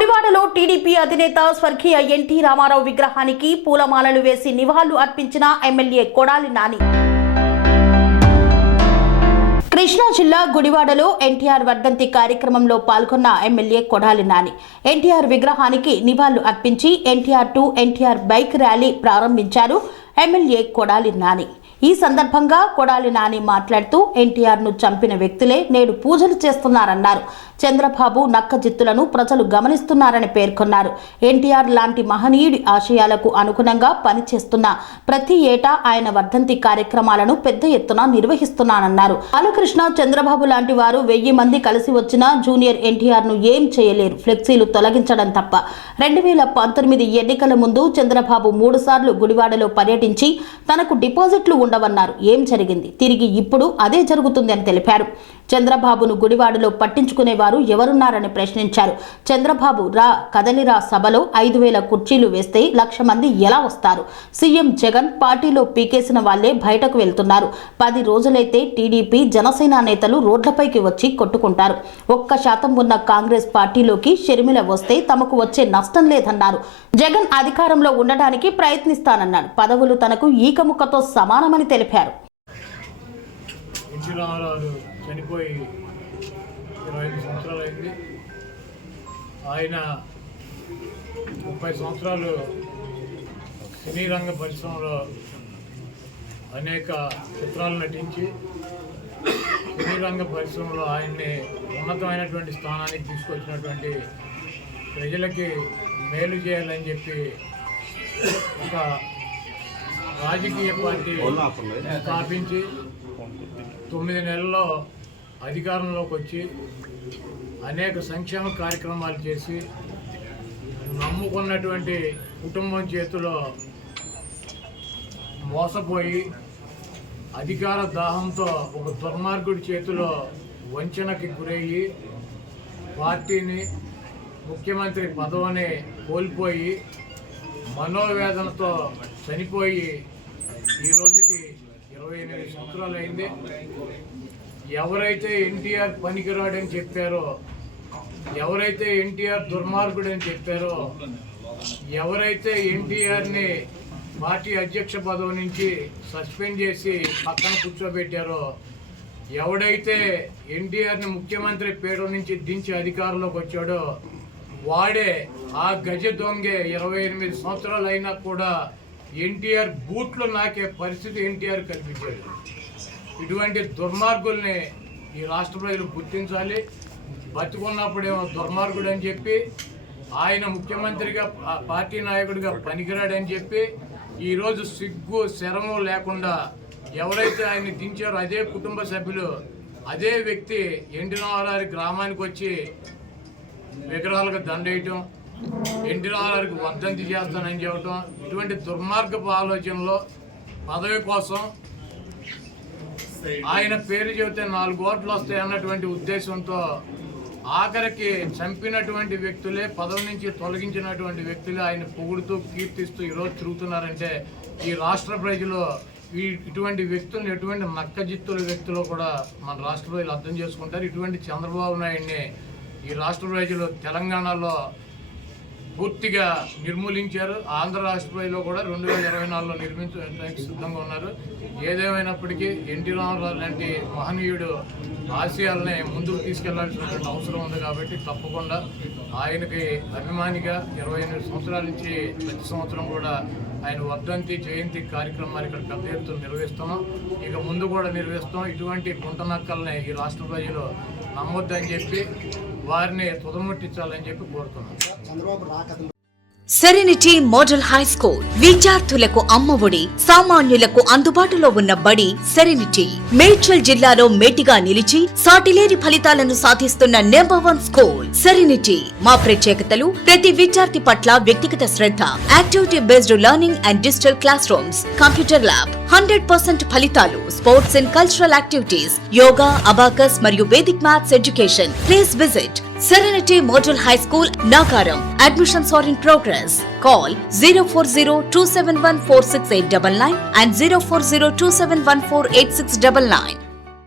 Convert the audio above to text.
గుడివాడలో టీడీపీ అధినేత స్వర్గీయ ఎన్టీ రామారావు విగ్రహానికి పూలమాలలు వేసి నివాళులు అర్పించిన ఎమ్మెల్యే కొడాలి నాని. కృష్ణా జిల్లా గుడివాడలో ఎన్టీఆర్ వర్ధంతి కార్యక్రమంలో పాల్గొన్న ఎమ్మెల్యే కొడాలి నాని ఎన్టీఆర్ విగ్రహానికి నివాళులు అర్పించి NTR to NTR bike rally ప్రారంభించారు ఎమ్మెల్యే కొడాలి నాని. ఈ సందర్భంగా కొడాలి నాని మాట్లాడుతూ ఎన్టీఆర్ ను చంపిన వ్యక్తులే నేడు పూజలు చేస్తున్నారన్నారు. చంద్రబాబు నక్కజిత్తులను ప్రజలు గమనిస్తున్నారని పేర్కొన్నారు. ఎన్టీఆర్ లాంటి మహనీయుడి ఆశయాలకు అనుగుణంగా పనిచేస్తున్న ప్రతి ఏటా ఆయన వర్ధంతి కార్యక్రమాలను పెద్ద ఎత్తున నిర్వహిస్తున్నానన్నారు. బాలకృష్ణ, చంద్రబాబు లాంటి వారు 1000 మంది కలిసి వచ్చినా జూనియర్ ఎన్టీఆర్ ను ఏం చేయలేరు, ఫ్లెక్సీలు తొలగించడం తప్ప. 2019 ఎన్నికల ముందు చంద్రబాబు 3 సార్లు గుడివాడలో పర్యటించి తనకు డిపాజిట్లు ఉండవన్నారు. ఏం జరిగింది? తిరిగి ఇప్పుడు అదే జరుగుతుంది అని తెలిపారు. చంద్రబాబును గుడివాడలో పట్టించుకునేవారు ఎవరున్నారని ప్రశ్నించారు. చంద్రబాబు రా కదలిరా సభలో 5000 కుర్చీలు వేస్తే 1,00,000 మంది ఎలా వస్తారు? సీఎం జగన్ పార్టీలో పీకేసిన వాళ్లే బయటకు వెళ్తున్నారు. 10 రోజులైతే టీడీపీ, జనసేన నేతలు రోడ్లపైకి వచ్చి కొట్టుకుంటారు. 1% ఉన్న కాంగ్రెస్ పార్టీలోకి షర్మిల వస్తే తమకు వచ్చే నష్టం లేదన్నారు. జగన్ అధికారంలో ఉండడానికి ప్రయత్నిస్తానన్నారు. పదవులు తనకు ఈకముక్కతో సమానమని తెలిపారు. చనిపోయి 25 సంవత్సరాలు అయింది. ఆయన 30 సంవత్సరాలు సినీ రంగ పరిశ్రమలో అనేక చిత్రాలు నటించి సినీ రంగ పరిశ్రమలో ఆయన్ని ఉన్నతమైనటువంటి స్థానానికి తీసుకొచ్చినటువంటి, ప్రజలకి మేలు చేయాలని చెప్పి ఒక రాజకీయ పార్టీ స్థాపించి 9 నెలల్లో అధికారంలోకి వచ్చి అనేక సంక్షేమ కార్యక్రమాలు చేసి నమ్ముకున్నటువంటి కుటుంబం చేతిలో మోసపోయి అధికార దాహంతో ఒక దుర్మార్గుడి చేతిలో వంచనకి గురయ్యి పార్టీని, ముఖ్యమంత్రి పదవిని కోల్పోయి మనోవేదనతో చనిపోయి ఈ రోజుకి 28 సంవత్సరాలు అయింది. ఎవరైతే ఎన్టీఆర్ పనికిరాడని చెప్పారో, ఎవరైతే ఎన్టీఆర్ దుర్మార్గుడని చెప్పారో, ఎవరైతే ఎన్టీఆర్ని పార్టీ అధ్యక్ష పదవి నుంచి సస్పెండ్ చేసి పక్కన కూర్చోబెట్టారో, ఎవడైతే ఎన్టీఆర్ని ముఖ్యమంత్రి పీఠం నుంచి దించి అధికారంలోకి వచ్చాడో వాడే ఆ గజ దొంగే 28 సంవత్సరాలు అయినా కూడా ఎన్టీఆర్ బూట్లు నాకే పరిస్థితి ఎన్టీఆర్ కల్పించాడు. ఇటువంటి దుర్మార్గుల్ని ఈ రాష్ట్ర ప్రజలు గుర్తించాలి. బతుకున్నప్పుడేమో దుర్మార్గుడు అని చెప్పి, ఆయన ముఖ్యమంత్రిగా పార్టీ నాయకుడిగా పనికిరాడని చెప్పి, ఈరోజు సిగ్గు శరము లేకుండా ఎవరైతే ఆయన్ని దించారో అదే కుటుంబ సభ్యులు, అదే వ్యక్తి ఎన్టీ రామారావు గ్రామానికి వచ్చి విగ్రహాలకు దండేయటం, ఎన్టీ రామారావుకి వర్ధంతి చేస్తానని చెప్పటం, ఇటువంటి దుర్మార్గపు ఆలోచనలో పదవి కోసం ఆయన పేరు చెబితే 4 ఓట్లు వస్తాయి అన్నటువంటి ఉద్దేశంతో ఆఖరికి చంపినటువంటి వ్యక్తులే, పదవి నుంచి తొలగించినటువంటి వ్యక్తులే ఆయన పొగుడుతూ కీర్తిస్తూ ఈరోజు తిరుగుతున్నారంటే ఈ రాష్ట్ర ప్రజలు ఇటువంటి వ్యక్తులను, ఎటువంటి నక్కజిత్తుల వ్యక్తులు కూడా మన రాష్ట్ర ప్రజలు అర్థం చేసుకుంటారు. ఇటువంటి చంద్రబాబు నాయుడిని ఈ రాష్ట్ర ప్రజలు తెలంగాణలో పూర్తిగా నిర్మూలించారు. ఆంధ్ర రాష్ట్ర ప్రజలు కూడా 2024లో నిర్మించడానికి సిద్ధంగా ఉన్నారు. ఏదేమైనప్పటికీ ఎన్టీ రామారావు లాంటి మహనీయుడు ఆశయాలని ముందుకు తీసుకెళ్లాల్సినటువంటి అవసరం ఉంది. కాబట్టి తప్పకుండా ఆయనకి అభిమానిగా 28 సంవత్సరాల నుంచి ప్రతి సంవత్సరం కూడా ఆయన వర్ధంతి, జయంతి కార్యక్రమాలు ఇక్కడ పెద్ద ఎత్తున నిర్వహిస్తున్నాం. ఇక ముందు కూడా నిర్వహిస్తాం. ఇటువంటి కుంటనక్కల్ని ఈ రాష్ట్ర ప్రజలు నమ్మొద్దని చెప్పి వారిని తుదముట్టించాలని చెప్పి కోరుతున్నాం. సెరెనిటీ మోడల్ హై స్కూల్ విద్యార్థులకు అమ్మఒడి, సామాన్యులకు అందుబాటులో ఉన్న బడి సెరెనిటీ. మేడ్చల్ జిల్లాలో మేటిగా నిలిచి సాటిలేని ఫలితాలను సాధిస్తున్న #1 స్కూల్ సెరెనిటీ. మా ప్రత్యేకతలు: ప్రతి విద్యార్థి పట్ల వ్యక్తిగత శ్రద్ధ, activity based learning and digital classrooms, computer lab, 100% ఫలితాలు, sports and cultural activities, yoga, abacus మరియు vedic maths education. Please visit Serenity Model High School, Nagaram. Admissions are in progress. Call 040-271-46899 and 040-271-48699.